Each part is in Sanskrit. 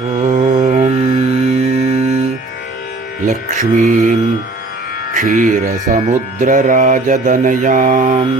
ॐ लक्ष्मीं क्षीरसमुद्रराजदनयां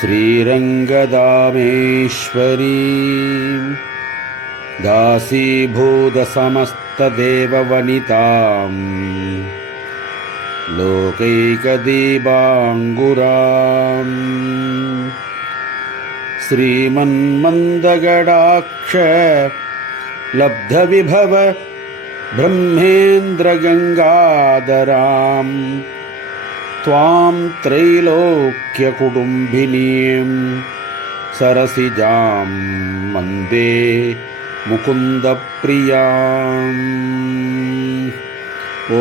श्रीरङ्गदामेश्वरीं दासीभूतसमस्तदेववनितां लोकैकदीपाङ्गुरां श्रीमन्मन्दगडाक्ष लब्धविभव ब्रह्मेन्द्रगङ्गाधरां त्वां त्रैलोक्यकुटुम्बिनीं सरसिजां वन्दे मुकुन्दप्रियाम्।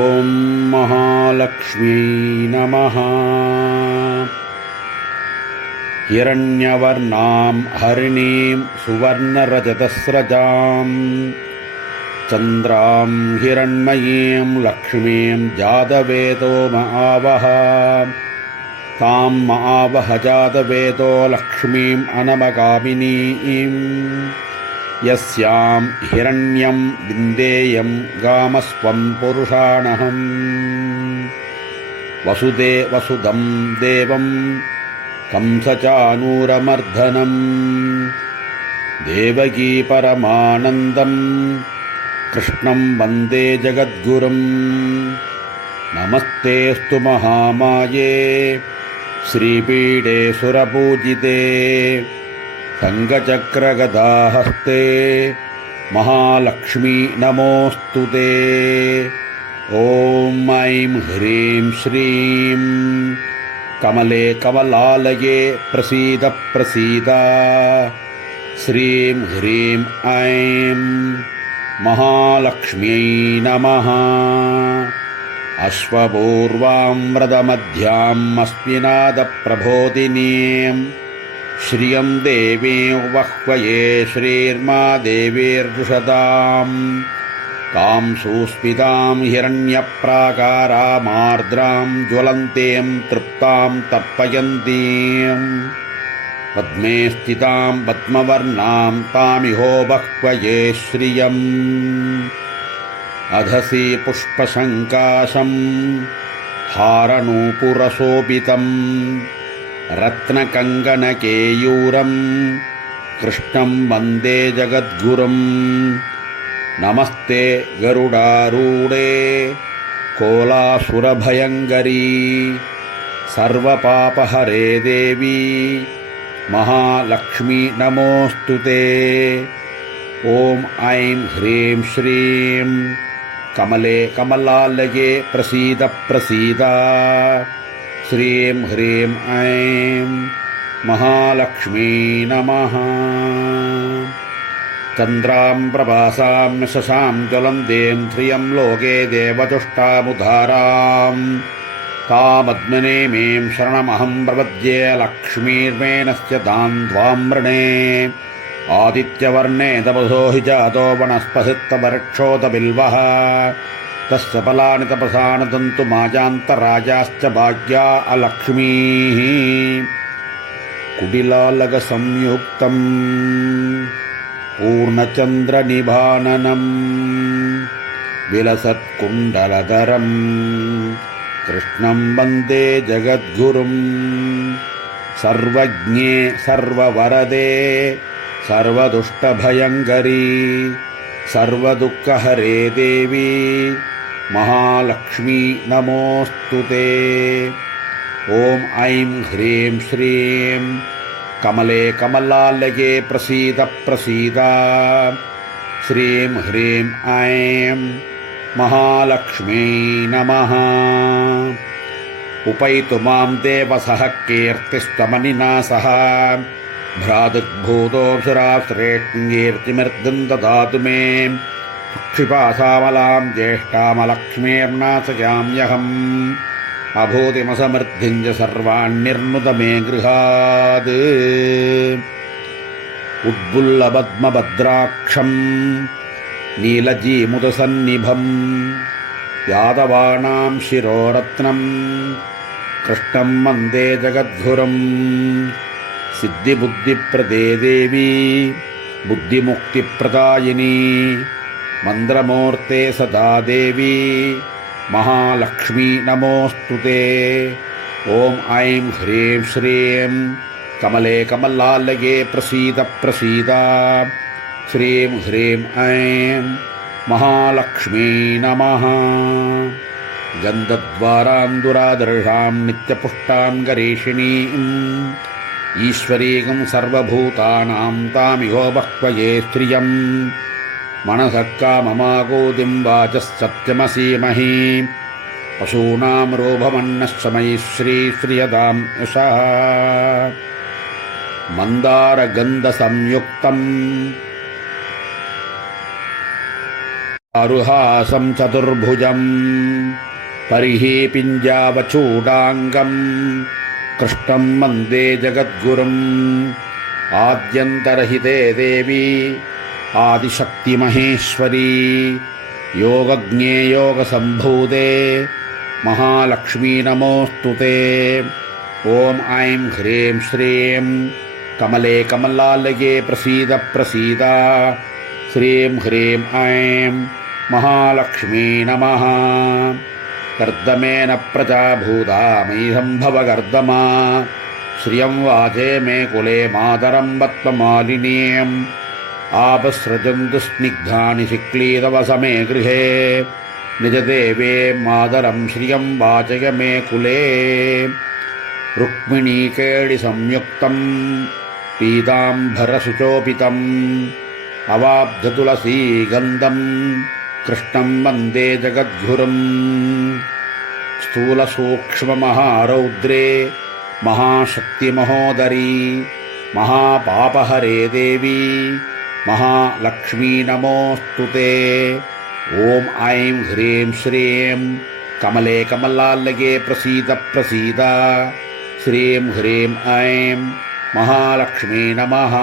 ॐ महालक्ष्म्यै नमः। हिरण्यवर्णां हरिणीं सुवर्णरजतस्रजां चन्द्रां हिरण्मयीं लक्ष्मीं जातवेदो महावः तां महावह जातवेदो लक्ष्मीम् अनमगामिनीं यस्यां हिरण्यं विन्देयं गामस्वं पुरुषाणहम् वसुदं देवं कंसचानूरमर्दनं देवकी परमानन्दं कृष्णं वन्दे जगद्गुरुं। नमस्तेऽस्तु महामाये श्रीपीठे सुरपूजिते शङ्खचक्रगदाहस्ते महालक्ष्मी नमोऽस्तु ते। ॐ ऐं ह्रीं श्रीं कमले कमलालये प्रसीद प्रसीद। श्रीं ह्रीं ऐं महालक्ष्म्यै नमः। अश्वपूर्वां व्रतमध्याम् अस्मिनादप्रबोधिनीं श्रियं देवीं वह्वये श्रीर्मा देवीर्जुषदाम् तां सुस्मितां हिरण्यप्राकारामार्द्रां ज्वलन्तीं तृप्तां तर्पयन्तीं पद्मे स्थितां पद्मवर्णां तामिहो बह्वये श्रियम्। अधसि पुष्पशङ्काशं हारनूपुरशोभितं रत्नकङ्कणकेयूरं कृष्णं वन्दे जगद्गुरुम्। नमस्ते गरुडारूढे कोलासुरभयङ्करी सर्वपापहरे देवी महालक्ष्मी नमोऽस्तु ते। ॐ ऐं ह्रीं श्रीं कमले कमलालये प्रसीद प्रसीद। श्रीं ह्रीं ऐं महालक्ष्मी नमः। चन्द्रां प्रभासां शशां ज्वलन्तीं श्रियं लोके देवतुष्टामुद्धारां तामद्मनेमीं शरणमहं प्रपद्ये लक्ष्मीर्मेनस्य दां त्वां वृणे। आदित्यवर्णे तपसो हि जातो वनस्पतित्ववृक्षोतबिल्वः तस्य फलानि तपसा नदन्तु माजान्तराजाश्च भाग्या अलक्ष्मीः। कुटिलालकसंयुक्तम् पूर्णचन्द्रनिभाननं विलसत्कुण्डलधरं कृष्णं वन्दे जगद्गुरुं। सर्वज्ञे सर्ववरदे सर्वदुष्टभयङ्करी सर्वदुःखहरे देवी महालक्ष्मी नमोऽस्तु ते। ॐ ऐं ह्रीं श्रीं कमले कमलालये प्रसीद प्रसीद। श्रीं ह्रीं ऐं महालक्ष्मी नमः। उपैतु मां देवसः कीर्तिस्तमनिना सह भ्रातृभूतोऽसुराश्रेष्ठीर्तिमिर्दं ददातु मे। क्षिपासामलां ज्येष्ठामलक्ष्मीर्नाशयाम्यहम् अभूतिमसमृद्धिं च सर्वाण्यर्नुत मे गृहात्। उद्बुल्लपद्मभद्राक्षं नीलजीमुदसन्निभं यादवानां शिरोरत्नं कृष्णं वन्दे जगद्गुरुं। सिद्धिबुद्धिप्रदे देवी बुद्धिमुक्तिप्रदायिनी मन्द्रमूर्ते सदा देवी महालक्ष्मी नमोऽस्तु ते। ॐ ऐं ह्रीं श्रीं कमले कमलालये प्रसीद प्रसीद। श्रीं ह्रीं ऐं महालक्ष्मी नमः। गन्धद्वारान्दुरादर्शां नित्यपुष्टां गरीषिणीम् ईश्वरीं सर्वभूतानां तामिहो बह्वये स्त्रियं मनसः काममागोदिं वाचस्सत्यमसीमहि पशूनां रोभमन्नश्चमैः श्रीश्रियदां यशः। मन्दारगन्धसंयुक्तम् आरुहासं चतुर्भुजं परिहीपिञ्जावचूडाङ्गम् कृष्णं वन्दे जगद्गुरुम्। आद्यन्तरहिते देवी आदिशक्तिमहेश्वरी योगज्ञे योगसम्भूते महालक्ष्मी नमोऽस्तु ते। ॐ ऐं ह्रीं श्रीं कमले कमलालये प्रसीद प्रसीद। श्रीं ह्रीं ऐं महालक्ष्मी नमः। कर्दमेन प्रजा भूता मयि सम्भवकर्दमा श्रियं वाचे मे कुले मातरं वत्वमालिनीम् आपसृजन्तु स्निग्धानि शिक्लीतवसमे गृहे निजदेवे मातरं श्रियं वाचय मे कुले। रुक्मिणीकेळिसंयुक्तं पीताम्बरसुचोपितम् अवाब्धतुलसीगन्धं कृष्णं वन्दे जगद्गुरुम्। स्थूलसूक्ष्ममहारौद्रे महाशक्तिमहोदरी महापापहरे देवी महालक्ष्मी नमोऽस्तु ते। ॐ ऐं ह्रीं श्रीं कमले कमलालये प्रसीद प्रसीद। श्रीं ह्रीं ऐं महालक्ष्मी नमः।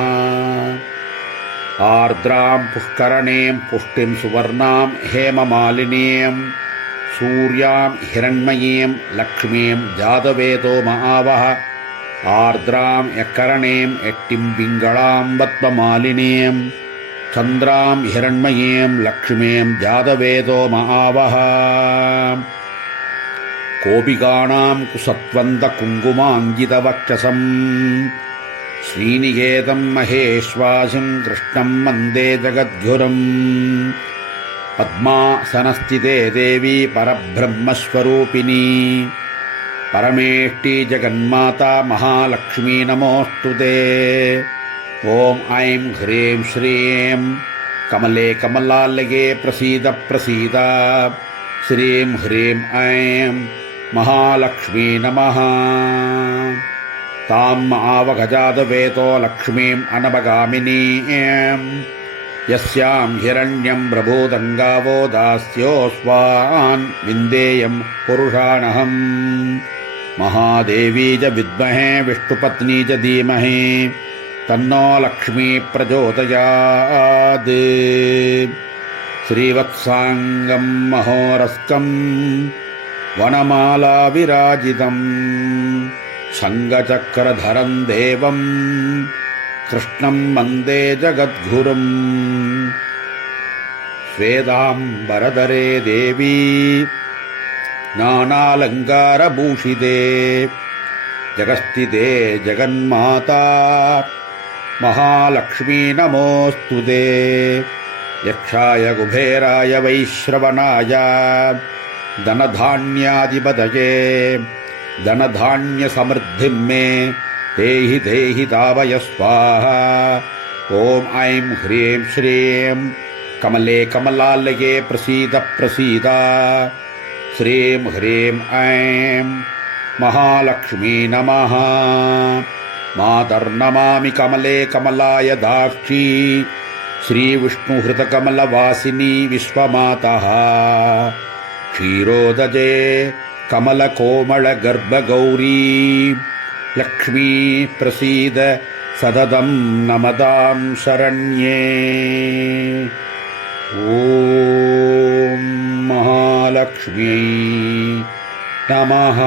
आर्द्रां पुष्करणीं पुष्टिं सुवर्णां हेममालिनीं सूर्यां हिरण्मयीं लक्ष्मीं जातवेदो महावः। आर्द्रां यकरणीं यट्टिं पिङ्गळां वत्वमालिनीं चन्द्रां हिरण्मयीं लक्ष्मीं जातवेदो महावः। गोपिकाणां कुसत्वन्तकुङ्कुमाङ्गितवक्षसं श्रीनिकेतं महेश्वासिं कृष्णं वन्दे जगद्गुरुम्। पद्मासनस्थिते देवी परब्रह्मस्वरूपिणी परमेष्टि जगन्माता महालक्ष्मी नमोऽस्तु ते। ॐ ऐं ह्रीं श्रीं कमले कमलालये प्रसीद प्रसीद। श्रीं ह्रीं ऐं महालक्ष्मी नमः। ताम् आवगजातवेतो लक्ष्मीम् अनवगामिनीम् यस्यां हिरण्यं प्रभूतङ्गावो दास्योऽस्वान् विन्देयं पुरुषाणहम्। महादेवी च विद्महे विष्णुपत्नी च धीमहि तन्नो लक्ष्मी प्रचोदयात्। श्रीवत्साङ्गं महोरस्कं वनमाला विराजितं शङ्खचक्रधरं देवं कृष्णं वन्दे जगद्गुरुम्। श्वेताम्बरधरे देवी नानालङ्कारभूषिते जगस्थिते जगन्माता महालक्ष्मी नमोऽस्तु ते। यक्षाय कुबेराय वैश्रवणाय धनधान्याधिपतये धनधान्यसमृद्धिं मे देहि देहि तावय स्वाहा। ॐ ऐं ह्रीं श्रीं कमले कमलालये प्रसीद प्रसीद। श्रीं ह्रीं ऐं महालक्ष्मी नमः। मातर्नमामि कमले कमलाय दाक्षी श्रीविष्णुहृतकमलवासिनी विश्वमातः। क्षीरोदजे कमलकोमलगर्भगौरी लक्ष्मी प्रसीद सततं नमतां शरण्ये। ॐ महालक्ष्म्यै नमः।